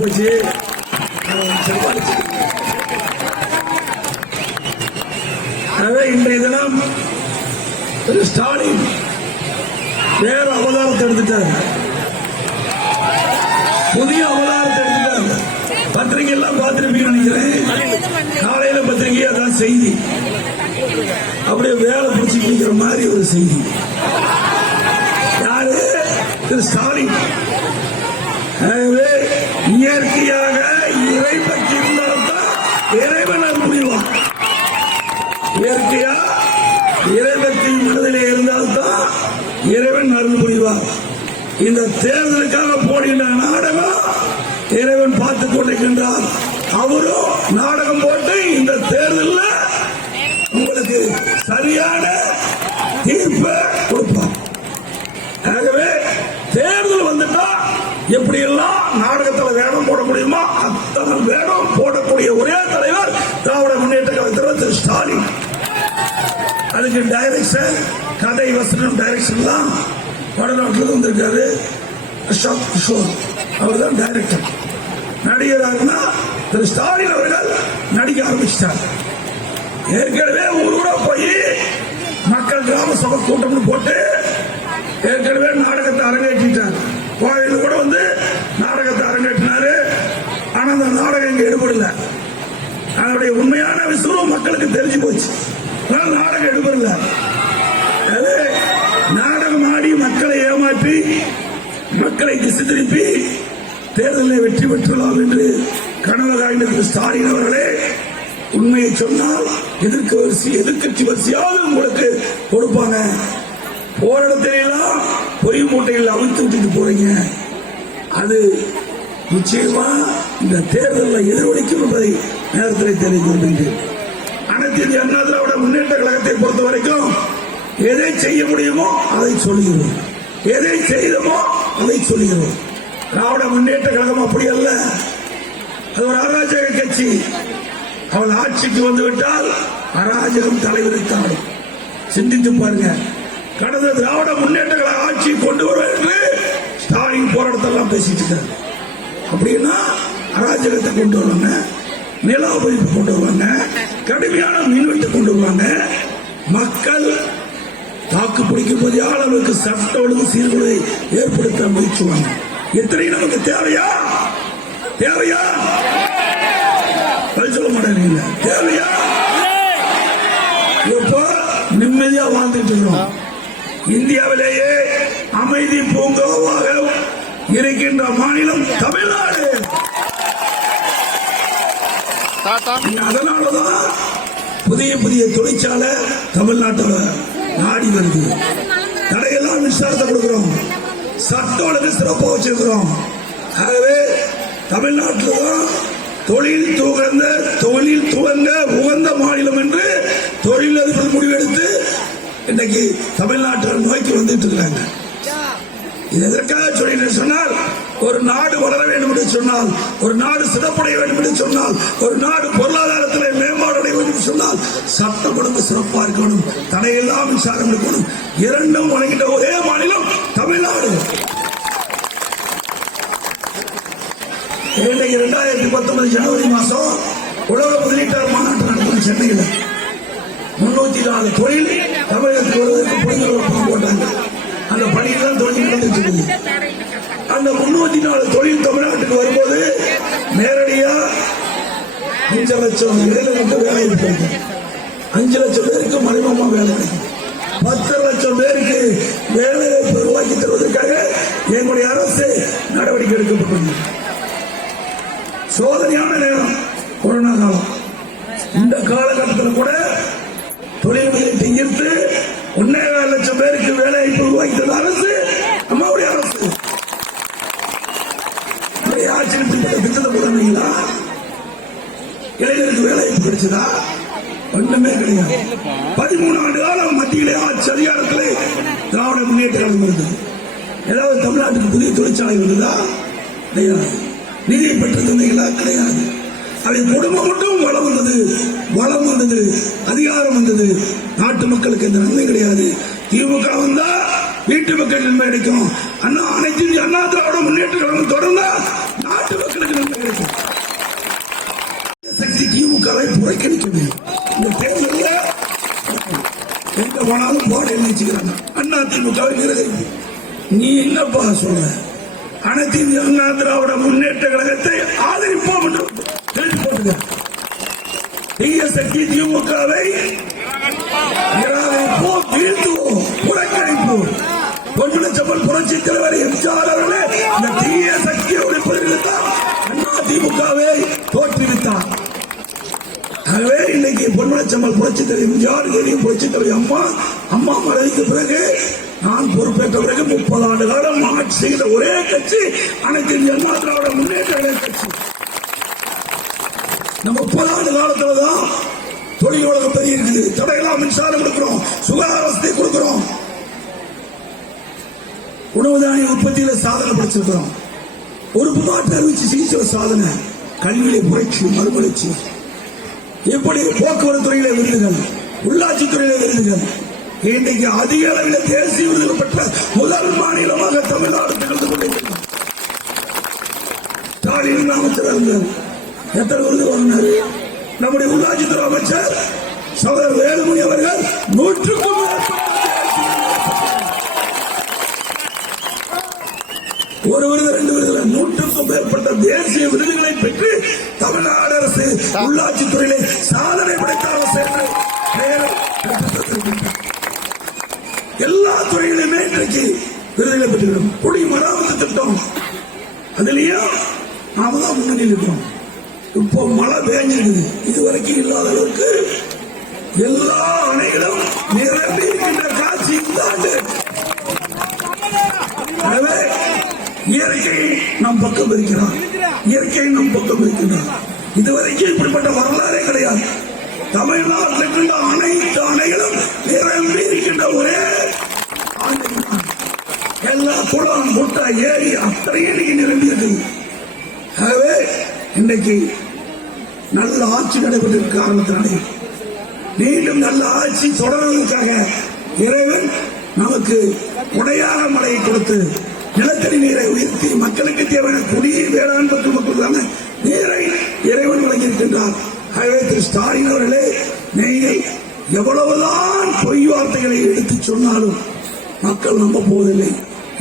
போச்சு. இன்றைய தினம் திரு ஸ்டாலின் வேற அவதாரத்தை எடுத்துட்டார், புதிய அவதாரத்தை எடுத்துட்டார். பத்திரிகை எல்லாம் பார்த்திருப்பீங்க நினைக்கிறேன். காலையில பத்திரிகை அதான் செய்தி, அப்படியே வேலை பிடிச்சி பிடிக்கிற மாதிரி ஒரு செய்தி. யாரு? திரு ஸ்டாலின். இயற்கையாக இறைபக்தி இருந்தால்தான் இறைவன் புரிவான். இயற்கையா இறைபக்தி மனதிலே இருந்தால்தான் இறைவன் அருள் புரிவார். இந்த தேர்தலுக்காக போடுகின்ற நாடகம் இறைவன் பார்த்துக் கொண்டிருக்கின்றார். அவரும் நாடகம் போட்டு இந்த தேர்தலில் உங்களுக்கு சரியான தீர்ப்பை கொடுப்பார். ஆகவே தேர்தல் வந்துட்டா எப்படி எல்லாம் நாடகத்தில் வேடம் போட முடியுமோ அத்தனை வேடம் போடக்கூடிய ஒரே தலைவர் திராவிட முன்னேற்ற கழகத்தில் திரு ஸ்டாலின். அதுக்கு டைரக்ஷன், கதை வசனம் டைரக்ஷன் தான் வடநாட்டில் வந்திருக்காரு அசோக் கிஷோர், அவர் தான் டைரக்டர். நடிகராகனா திரு ஸ்டாலின் அவர்கள் நடிக்க ஆரம்பிச்சிட்டார். ஏற்கனவே ஊரூரா போய் மக்கள் கிராம சபை கூட்டம்னு போட்டு ஏற்கனவே நாடகத்தை அரங்கேற்றிட்டார். கோயிலில் கூட வந்து நாடகத்தை அரங்கேற்றினாரு. ஆனா அந்த நாடகம் இங்க எடுபடல. அதனுடைய உண்மையான விசுவம் மக்களுக்கு தெரிஞ்சு போச்சு. நாடகம் எடுபடல. நாடகம் ஆடி மக்களை ஏமாற்றி மக்களை திசை திருப்பி தேர்தலில் வெற்றி பெற்றலாம் என்று கனவு காண்கின்ற ஸ்டாலின் அவர்களே, உண்மையை சொன்னால் எதிர்கட்சி வரிசையாவது உங்களுக்கு கொடுப்பாங்க. போராட்டத்திலாம் பொய் மூட்டையில் அவிழ்த்து விட்டுட்டு போறீங்க. அது நிச்சயமா இந்த தேர்தலில் எதிரொலிக்கும் என்பதை நேரத்தில் தெரிவித்துக் கொள்கின்றேன். அனைத்து இந்திய அண்ணா திராவிட முன்னேற்ற கழகத்தை பொறுத்த வரைக்கும் எதை செய்ய முடியுமோ அதை சொல்லுகிறோம், எதை செய்தோமோ அதை சொல்லுகிறோம். திராவிட முன்னேற்ற கழகம் அப்படி அல்ல, அது ஒரு அராஜக கட்சி. அவள் ஆட்சிக்கு வந்துவிட்டால் அராஜகம் தலைவிரித்தாடும். சிந்தித்து பாருங்க. கடந்த திராவிட முன்னேற்ற கழக ஆட்சி கொண்டு வர என்று ஸ்டாலின் போராட்டத்தெல்லாம் பேசிட்டு இருக்காரு. அப்படின்னா அராஜகத்தை கொண்டு வருவாங்க, நில அபகரிப்பு கொண்டு வருவாங்க, கடுமையான மின்வெட்டு கொண்டு வருவாங்க. மக்கள் தாக்கு பிடிக்கும் போது அளவுக்கு சட்ட ஒழுங்கு சீர்குலைவை ஏற்படுத்த முயற்சிவாங்க. எத்தனை நமக்கு தேவையா? தேவையா? சொல்ல மாட்டேங்க. தேவையா? எப்போ நிம்மதியா வாழ்ந்துட்டு இருக்கிறோம். இந்தியாவிலேயே அமைதி பூங்காவாக இருக்கின்ற மாநிலம் தமிழ்நாடு. அதனாலதான் புதிய புதிய தொழிற்சாலை தமிழ்நாட்டில் நாடி வருது. தடையெல்லாம் மின்சாரத்தை கொடுக்கிறோம், சட்ட ஒழுங்கு சிறப்பாக வச்சிருக்கிறோம். ஆகவே தமிழ்நாட்டில் தான் தொழில் துவங்க உகந்த மாநிலம் என்று தொழிலதிபர்கள் முடிவெடுத்து இன்னைக்கு தமிழ்நாட்டில் நோக்கி வந்துட்டு இருக்காங்க. இது எதற்காக சொல்லிட்டு சொன்னால், ஒரு நாடு வளர வேண்டும் என்று சொன்னால், ஒரு நாடு சிறப்படைய வேண்டும் என்று சொன்னால், ஒரு நாடு பொருளாதாரத்தில் மேம்பாடு அடைய வேண்டும் என்று சொன்னால் சட்டம் ஒழுங்கு சிறப்பாக இருக்கணும், தடையெல்லாம் மின்சாரம் இருக்கணும். இரண்டும் வழங்கிட்ட ஒரே மாநிலம் தமிழ்நாடு. 2019 ஜனவரி மாசம் உலக முதலீட்டாளர் மாநாட்டு நடக்கும் சென்னையில் 304 தொழில் தமிழகத்துக்கு வருவதற்கு பொதுநல போட்டாங்க. அந்த பணியில் தான் தொழில் நடந்துட்டு இருக்குது. அந்த 304 தொழில் தமிழ்நாட்டுக்கு வரும்போது நேரடியா 5 லட்சம் இளைஞர்களுக்கு வேலை கிடைக்கும், 5 லட்சம் பேருக்கு மறைமுகமா வேலை கிடைக்கும், 10 லட்சம் பேருக்கு வேலை வாய்ப்பு உருவாக்கி தருவதற்காக எங்களுடைய அரசு நடவடிக்கை எடுக்கப்பட்டது. சோதனையான நேரம் கொரோனா காலம். இந்த காலகட்டத்தில் கூட தொழில் முதலீட்டை ஈர்த்து 1.25 லட்சம் பேருக்கு வேலை வாய்ப்பு உருவாக்கி தந்த அரசு நம்மளுடைய அரசு. ஆட்சியமைக்கப்பட்ட திட்டத்தை போடுறீங்களா? இளைஞருக்கு வேலை வாய்ப்பு கிடைச்சதா? ஒன்றுமே கிடையாது. 13 ஆண்டு காலம் மத்தியிலே ஆட்சி அதிகாரத்திலே திராவிட முன்னேற்ற கழகம் இருந்தது. ஏதாவது தமிழ்நாட்டுக்கு புதிய தொழிற்சாலை வந்ததா? கிடையாது. நிதியை பெற்று தந்தீங்களா? கிடையாது. அதை குடும்பம் மட்டும் வளம் வந்தது, அதிகாரம் வந்தது. நாட்டு மக்களுக்கு எந்த நன்மை கிடையாது. திமுக வந்தா வீட்டு மக்கள் நன்மை கிடைக்கும். அனைத்து அண்ணா திராவிட முன்னேற்ற கழகம் தொடர்ந்தா நாட்டு மக்களுக்கு நன்மை. புறக்கணிக்க வேண்டும். இந்த தேர்தலில் எங்க போனாலும் போட நினைச்சுக்கிறாங்க. அண்ணா திமுகவை நிராகரிப்பு. நீ என்னப்பா சொல்ற? அனைத்து இந்திய அண்ணா திராவிட முன்னேற்ற கழகத்தை ஆதரிப்போம் என்று எழுதி போட்டுங்க. தீய சக்தி திமுகவை நிராகரிப்போம், வீழ்த்துவோம், புறக்கணிப்போம். பொன்முடிச்செம்மல் புரட்சி தலைவர் எம்ஜிஆர் அவர்களே இந்த தீய சக்தியை ஒழிப்பதற்கு தான் அண்ணா திமுகவை தோற்றுவித்தார். ஆகவே இன்னைக்கு பொன்முடிச்செம்மல் புரட்சி தலைவர் எம்ஜிஆர், புரட்சி தலைவர் அம்மா மறைவுக்கு பிறகு நான் பொறுப்பேற்ற பிறகு 30 ஆண்டு காலம் ஆட்சி செய்த ஒரே கட்சி அனைத்து இந்திய அண்ணா திராவிட முன்னேற்ற கட்சி. நம்ம 30 ஆண்டு காலத்துலதான் தொழில் உலகம் பெரிய இருக்குது. தடையெல்லாம் மின்சாரம் கொடுக்கிறோம், சுகாதார வசதி கொடுக்கிறோம், உணவு தானிய உற்பத்தியில சாதனை படைச்சிருக்கிறோம், உறுப்பு மாற்று அறுவை சிகிச்சை சாதனை, கல்வியிலே புரட்சி மறுமலர்ச்சி, எப்படி போக்குவரத்து துறையில விருதுகள், உள்ளாட்சி துறையில விருதுகள். இன்றைக்கு அதிக அளவில் தேசிய விருதுகள் பெற்ற முதல் மாநிலமாக தமிழ்நாடு திகழ்ந்து கொண்டிருக்கிறது. ஸ்டாலின் அமைச்சர் இருந்தார், எத்தனை விருது வாங்கினார்? நம்முடைய உள்ளாட்சித்துறை அமைச்சர் சகோதரர் வேலுமணி அவர்கள் 100க்கும் ஒரு விருது 2 விருதுல 100க்கும் மேற்பட்ட தேசிய விருதுகளை பெற்று தமிழ்நாடு அரசு உள்ளாட்சி துறையிலே சாதனை படைத்த அரசு எல்லா துறையிலுமே இன்றைக்கு விருதுகளை பெற்றுக்கிறோம். குடிமராமத்து திட்டம் அதுலயும் நாம தான் முன்னணியில் இருக்கிறோம். இப்போ மழை பெய்ஞ்சிருக்குது, இதுவரைக்கும் இல்லாத அளவுக்கு எல்லா அணைகளும் நிரம்பி இருக்கின்ற காட்சி இந்த ஆண்டு. எனவே இயற்கை நம் பக்கம் இருக்கிறார், இயற்கை நம் பக்கம் இருக்கின்றார். இதுவரைக்கும் இப்படிப்பட்ட வரலாறே கிடையாது. தமிழ்நாட்டில் இருக்கின்ற அனைத்து அணைகளும் நிரம்பி இருக்கின்ற ஒரே ஆண்டு. எல்லா குளம் குட்டை ஏரி அத்தனையும் இன்னைக்கு நிரம்பி இருக்குது. ஆகவே இன்றைக்கு நல்ல ஆட்சி நடைபெற்ற காரணத்தினாலே மீண்டும் நல்ல ஆட்சி தொடர்வதற்காக இறைவன் நமக்கு உடையாக மழையை கொடுத்து நிலத்தடி நீரை உயர்த்தி மக்களுக்கு தேவையான குடியை வேளாண் மற்றும் மக்களுக்கான நீரை இறைவன் வழங்கியிருக்கின்றார். ஆகவே திரு ஸ்டாலின் அவர்களே, நீங்கள் எவ்வளவுதான் பொய் வார்த்தைகளை எடுத்து சொன்னாலும் மக்கள் நம்ப போவதில்லை.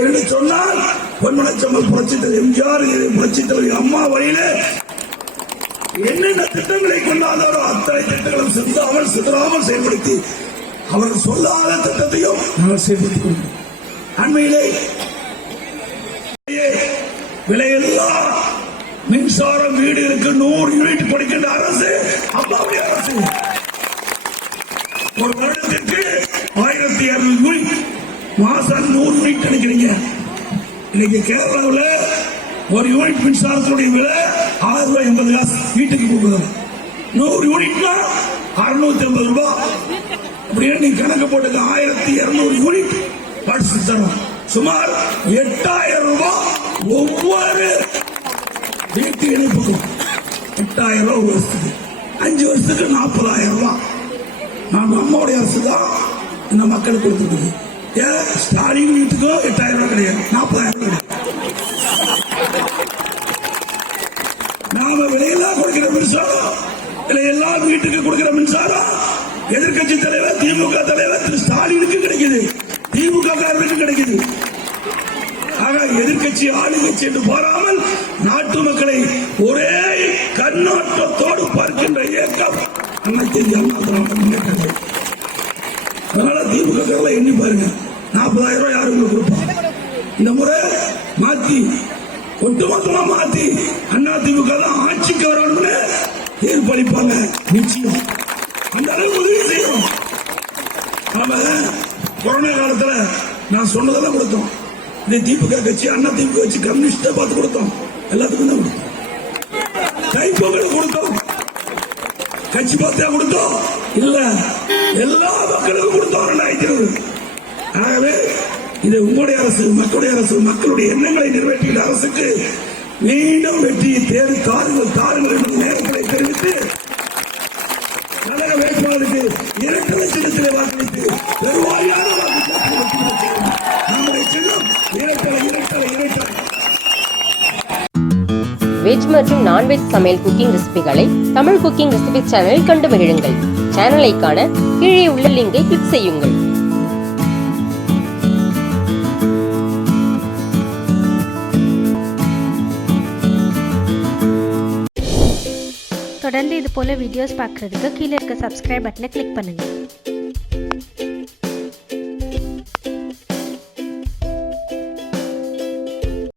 என்று சொன்னால் பொன்முடிச்செம்மல் புரட்சி தலைவர் எம்ஜிஆர், புரட்சி தலைவர் அம்மா வழியில என்னென்ன திட்டங்களை கொண்டாதாரோ அத்தனை திட்டங்களும் சிந்தாமல் சிதறாமல் செயல்படுத்தி அவர்கள் சொல்லாத திட்டத்தையும் நாங்கள் செயல்படுத்திக் கொண்டோம். அண்மையிலே விலையில்லா மின்சாரம் வீடுகளுக்கு 100 யூனிட் கொடுக்கின்ற அரசு அம்மாவுடைய அரசு. ஒரு வருடத்திற்கு 1200 யூனிட், மாசம் 100 யூனிட் கிடைக்கிறீங்க. இன்னைக்கு கேரளாவில் ஒரு யூனிட் மின்சாரத்துடைய விலை ₹6.80 வீட்டுக்கு கொடுக்குறாங்க. 100 யூனிட்னா 650 ரூபாய். அப்படியே நீங்க கணக்கு போட்டுக்க, 1200 யூனிட் வாட்ஸ் தரும். சுமார் 8000 ரூபாய் ஒவ்வொரு வீட்டு இணைப்புக்கும். 8000 ரூபாய் ஒரு வருஷத்துக்கு, 5 வருஷத்துக்கு 40,000 ரூபாய். நாம அம்மாவுடைய அரசு தான் இந்த மக்களுக்கு கொடுத்துருக்குது. ஏன் ஸ்டாலின் வீட்டுக்கும் 8000 ரூபாய் கிடையாது, 40,000 கிடையாது. நாம விலையெல்லாம் கொடுக்கிற மின்சாரம், விலையெல்லா வீட்டுக்கு கொடுக்கிற மின்சாரம் எதிர்கட்சி தலைவர் திமுக தலைவர் திரு ஸ்டாலினுக்கு கிடைக்குது, திமுக காரனுக்கு கிடைக்குது. ஆக எதிர்கட்சி ஆளுங்கட்சி என்று பாராமல் நாட்டு மக்களை ஒரே கண்ணோட்டத்தோடு பார்க்கின்ற இயக்கம் அனைத்து இந்திய அண்ணா திராவிட முன்னேற்ற கழகம். அதனால திமுக எண்ணி பாருங்க, 40,000 ரூபாய் யாருக்கு கொடுப்பாங்க. இந்த முறை மாத்தி ஒட்டுமொத்தமா மாத்தி அண்ணா திமுக தான் ஆட்சிக்கு வரணும்னு தீர்ப்பளிப்பாங்க நிச்சயம். அந்த அளவுக்கு உதவி செய்யும். கொரோனா காலத்துல நான் சொன்னதெல்லாம் கொடுத்தோம். இந்த திமுக கட்சி அண்ணா திமுக கட்சி கம்யூனிஸ்ட பார்த்து கொடுத்தோம், எல்லாத்துக்கும் தான் கொடுத்தோம். கைப்பொங்கல் கொடுத்தோம், கட்சி பார்த்தா கொடுத்தோம் இல்ல, எல்லா மக்களுக்கும் கொடுத்தோம் 2020. ஆகவே இது உங்களுடைய அரசு, மக்களுடைய அரசு, மக்களுடைய எண்ணங்களை நிறைவேற்றிய அரசுக்கு மீண்டும் வெற்றியை தேடி தாருங்கள் என்று நேரங்களை தெரிவித்து கழக வேட்பாளருக்கு 2 லட்சத்திலே வாக்களித்து பெருவாரியான நம்முடைய சின்னம் வெஜ் மற்றும் நான்வெஜ் சமையல் குக்கிங் ரெசிபிகளை தமிழ் குக்கிங் ரெசிபி சேனலில் கண்டு மகிழுங்கள். சேனலை காண கீழே உள்ள லிங்கை கிளிக் செய்யுங்கள். தொடர்ந்து இது போல வீடியோஸ் பார்க்குறதுக்கு கீழே இருக்க சப்ஸ்கிரைப் பட்டனை கிளிக் பண்ணுங்கள்.